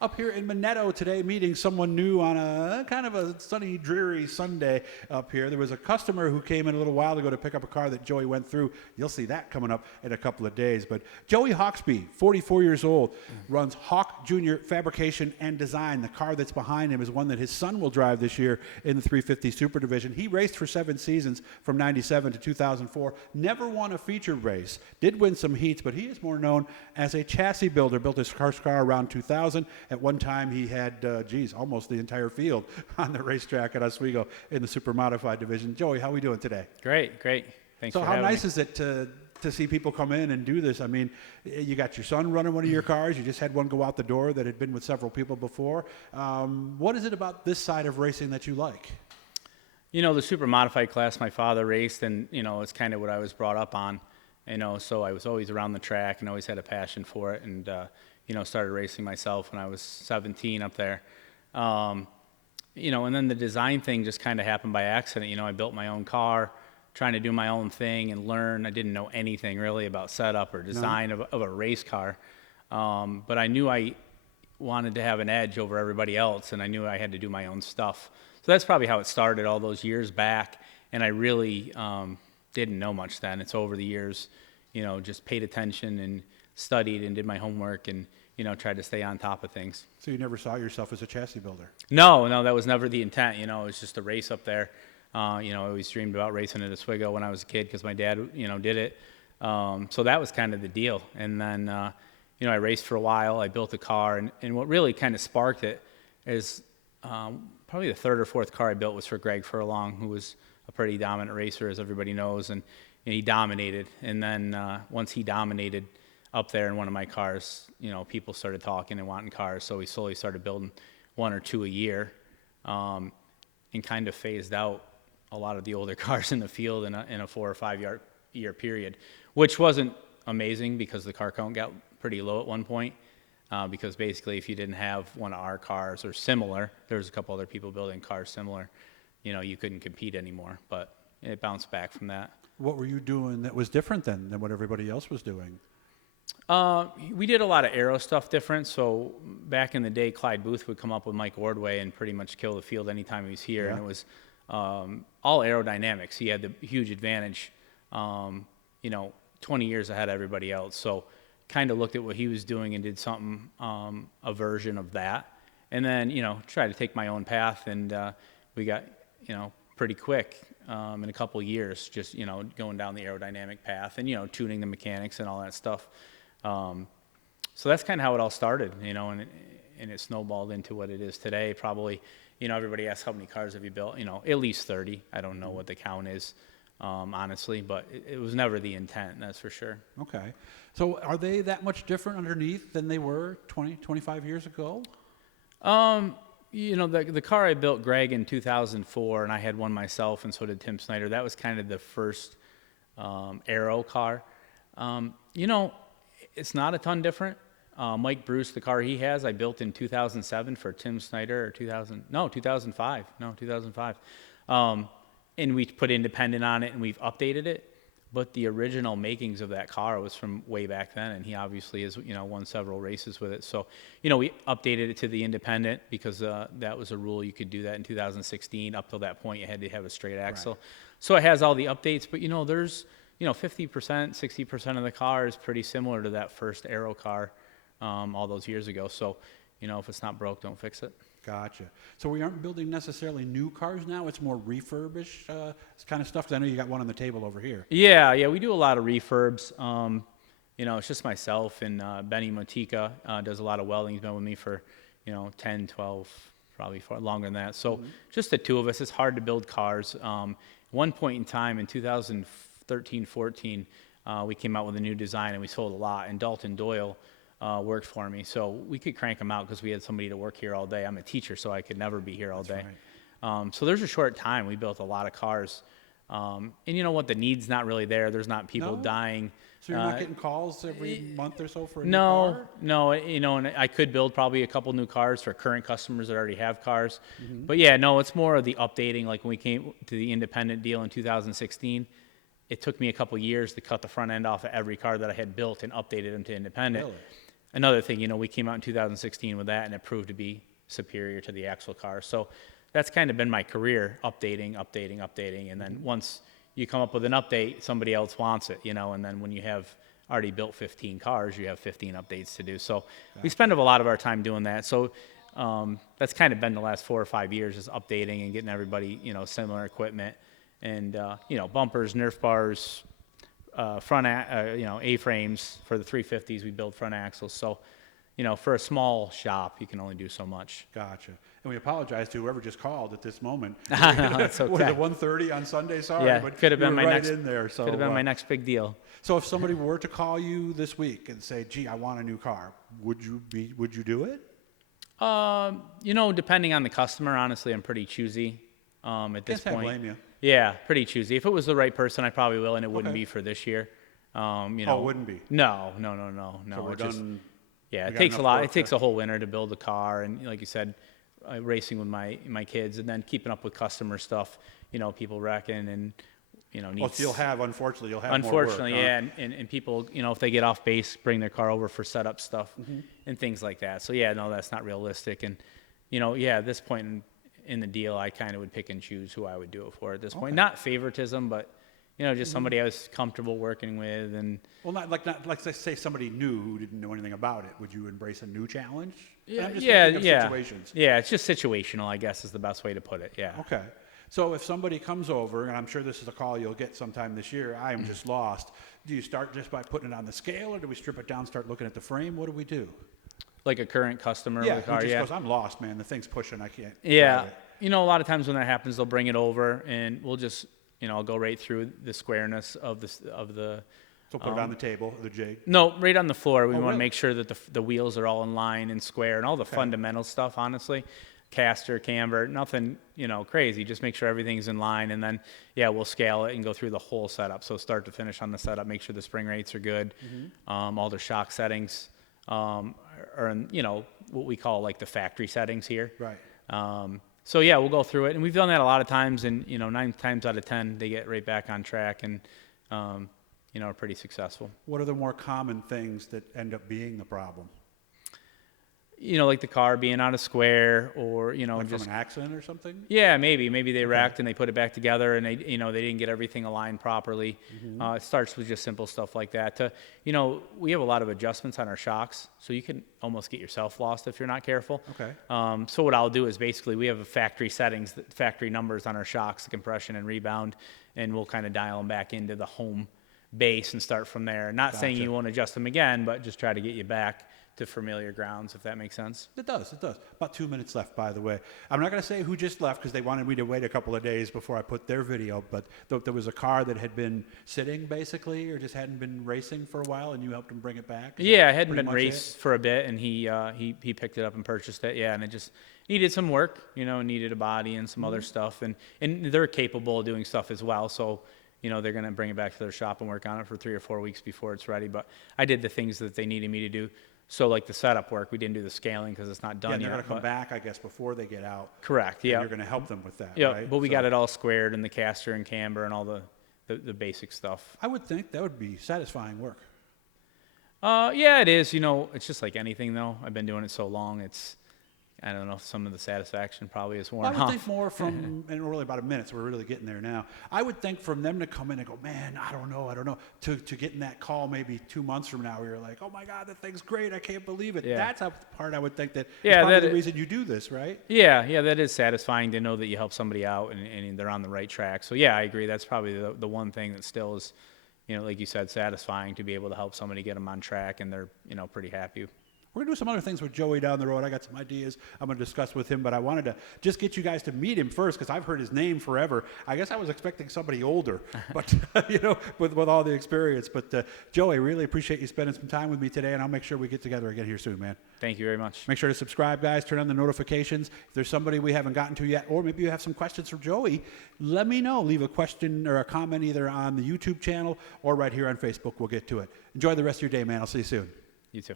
Up here in Minetto today, meeting someone new on a kind of a sunny, dreary Sunday up here. There was a customer who came in a little while ago to pick up a car that Joey went through. You'll see that coming up in a couple of days. But Joey Hawksby, 44 years old, runs Hawk Jr. Fabrication and Design. The car that's behind him is one that his son will drive this year in the 350 Super Division. He raced for 7 seasons from 97 to 2004. Never won a featured race. Did win some heats, but he is more known as a chassis builder. Built his first car around 2000. At one time, he had, almost the entire field on the racetrack at Oswego in the Supermodified division. Joey, how are we doing today? Great. Thanks for having me. So how nice is it to see people come in and do this? I mean, you got your son running one of your cars. You just had one go out the door that had been with several people before. What is it about this side of racing that you like? You know, the Supermodified class my father raced, and, it's kind of what I was brought up on. So I was always around the track and always had a passion for it, and, started racing myself when I was 17 up there. And then the design thing just kind of happened by accident. I built my own car, trying to do my own thing and learn. I didn't know anything really about setup or design of a race car. But I knew I wanted to have an edge over everybody else, and I knew I had to do my own stuff. So that's probably how it started all those years back. And I really didn't know much then. It's over the years, just paid attention and studied and did my homework and, tried to stay on top of things. So you never saw yourself as a chassis builder? No, that was never the intent. It was just a race up there. I always dreamed about racing at Oswego when I was a kid because my dad, did it. So that was kind of the deal. And then, I raced for a while. I built a car. And what really kind of sparked it is probably the third or fourth car I built was for Greg Furlong, who was a pretty dominant racer, as everybody knows. And he dominated. And then once he dominated up there in one of my cars, people started talking and wanting cars. So we slowly started building 1 or 2 a year and kind of phased out a lot of the older cars in the field in a 4 or 5 year period, which wasn't amazing because the car count got pretty low at one point. Because basically, if you didn't have one of our cars or similar, there was a couple other people building cars similar, you couldn't compete anymore. But it bounced back from that. What were you doing that was different than what everybody else was doing? We did a lot of aero stuff different. So back in the day, Clyde Booth would come up with Mike Ordway and pretty much kill the field anytime he was here. Yeah. And it was all aerodynamics. He had the huge advantage, 20 years ahead of everybody else. So kind of looked at what he was doing and did something, a version of that. And then, tried to take my own path. And we got, pretty quick in a couple of years, just, going down the aerodynamic path and, tuning the mechanics and all that stuff. So that's kind of how it all started, and it snowballed into what it is today. Probably, everybody asks how many cars have you built, at least 30. I don't know what the count is, honestly, but it was never the intent, that's for sure. Okay. So are they that much different underneath than they were 20, 25 years ago? The car I built, Greg, in 2004, and I had one myself, and so did Tim Snyder. That was kind of the first aero car. It's not a ton different. Mike Bruce, the car he has, I built in 2007 for Tim Snyder, or 2005. And we put independent on it, and we've updated it. But the original makings of that car was from way back then, and he obviously has, won several races with it. So, we updated it to the independent because that was a rule. You could do that in 2016. Up till that point, you had to have a straight axle. Right. So it has all the updates, but, there's 50%, 60% of the car is pretty similar to that first aero car all those years ago. So, if it's not broke, don't fix it. Gotcha. So we aren't building necessarily new cars now. It's more refurbished kind of stuff. 'Cause I know you got one on the table over here. Yeah. We do a lot of refurbs. It's just myself and Benny Motika does a lot of welding. He's been with me for, 10, 12, probably far longer than that. So just the two of us. It's hard to build cars. One point in time in 2013, 14, we came out with a new design and we sold a lot. And Dalton Doyle worked for me, so we could crank them out because we had somebody to work here all day. I'm a teacher, so I could never be here all day. Right. So there's a short time we built a lot of cars, and you know what? The need's not really there. There's not people dying. So you're not getting calls every month or so for a new car? No. And I could build probably a couple new cars for current customers that already have cars. But yeah, no, it's more of the updating. Like when we came to the independent deal in 2016. It took me a couple years to cut the front end off of every car that I had built and updated them to independent. Really? another thing, we came out in 2016 with that, and it proved to be superior to the axle car. So that's kind of been my career, updating. And then once you come up with an update, somebody else wants it, and then when you have already built 15 cars, you have 15 updates to do. So we spend a lot of our time doing that. So that's kind of been the last 4 or 5 years, is updating and getting everybody, similar equipment and, bumpers, Nerf bars, A-frames for the 350s. We build front axles. So, for a small shop, you can only do so much. Gotcha. And we apologize to whoever just called at this moment. No, it's okay. Was it 1:30 on Sunday? Sorry, Yeah, but could have been you were my right next. in there. So could have been my next big deal. So if somebody were to call you this week and say, "Gee, I want a new car," would you do it? Depending on the customer, honestly, I'm pretty choosy at this Guess I point. blame you. Yeah, pretty choosy. If it was the right person, I probably will, and it wouldn't Okay. be for this year. Oh, it wouldn't be. No. So we're It just, done. yeah, we it got takes a enough lot. work It takes to- a whole winter to build a car, and like you said, racing with my kids, and then keeping up with customer stuff. People wrecking and Well, so unfortunately, you'll have unfortunately, more work, huh? yeah, and people, if they get off base, bring their car over for setup stuff Mm-hmm. and things like that. So yeah, no, that's not realistic. And at this point in the deal, I kind of would pick and choose who I would do it for at this point. Okay. Not favoritism, but just somebody I was comfortable working with. And Well, not like say somebody new who didn't know anything about it. Would you embrace a new challenge? yeah, I'm just yeah, thinking of yeah, situations. yeah. It's just situational, I guess, is the best way to put it. Yeah. Okay. So if somebody comes over, and I'm sure this is a call you'll get sometime this year, I am just lost. Do you start just by putting it on the scale, or do we strip it down, start looking at the frame? What do we do? Like a current customer Yeah, with a who car. just Yeah. goes, I'm lost, man. The thing's pushing. I can't. Yeah. drive it." A lot of times when that happens, they'll bring it over, and we'll just, I'll go right through the squareness of the So put it on the table, the jig. No, right on the floor. We want really? to make sure that the wheels are all in line and square and all the fundamental stuff, honestly. Caster, camber, nothing, crazy. Just make sure everything's in line, and then, we'll scale it and go through the whole setup. So start to finish on the setup, make sure the spring rates are good, all the shock settings are in, what we call like the factory settings here. Right. So we'll go through it, and we've done that a lot of times, and 9 times out of 10 they get right back on track, and are pretty successful. What are the more common things that end up being the problem? Like the car being out of square, or Like just from an accident or something? yeah, maybe they wrecked and they put it back together, and they they didn't get everything aligned properly. It starts with just simple stuff like that. We have a lot of adjustments on our shocks, so you can almost get yourself lost if you're not careful. Okay. So what I'll do is basically we have a factory settings, factory numbers on our shocks, the compression and rebound, and we'll kind of dial them back into the home base and start from there. Not saying Gotcha. you won't adjust them again, but just try to get you back to familiar grounds, if that makes sense. It does. About 2 minutes left, by the way. I'm not going to say who just left because they wanted me to wait a couple of days before I put their video, but there was a car that had been sitting, basically, or just hadn't been racing for a while, and you helped him bring it back? Is Yeah, that I hadn't pretty been much raced for a bit, and he picked it up and purchased it. Yeah, and it just needed some work, needed a body and some other stuff, and they're capable of doing stuff as well. So, they're going to bring it back to their shop and work on it for 3 or 4 weeks before it's ready. But I did the things that they needed me to do. So like the setup work, we didn't do the scaling because it's not done Yeah, yet. they're going to come but- back, I guess, before they get out. Correct. And Yeah. you're going to help them with that, Yeah. right? But we So got it all squared, and the caster and camber and all the basic stuff. I would think that would be satisfying work. Yeah, it is. It's just like anything, though. I've been doing it so long. I don't know if some of the satisfaction probably is worn I would off. think more from, and we're only about a minute, so we're really getting there now. I would think from them to come in and go, man, I don't know, to getting that call maybe 2 months from now where you're like, oh my God, that thing's great, I can't believe it. Yeah. That's the part I would think that is Yeah, probably that the reason you do this, right? Yeah, that is satisfying to know that you help somebody out and they're on the right track. So yeah, I agree. That's probably the one thing that still is, like you said, satisfying to be able to help somebody get them on track and they're, pretty happy. We're going to do some other things with Joey down the road. I got some ideas I'm going to discuss with him, but I wanted to just get you guys to meet him first because I've heard his name forever. I guess I was expecting somebody older, but, with all the experience. But, Joey, really appreciate you spending some time with me today, and I'll make sure we get together again here soon, man. Thank you very much. Make sure to subscribe, guys. Turn on the notifications. If there's somebody we haven't gotten to yet, or maybe you have some questions for Joey, let me know. Leave a question or a comment either on the YouTube channel or right here on Facebook. We'll get to it. Enjoy the rest of your day, man. I'll see you soon. You too.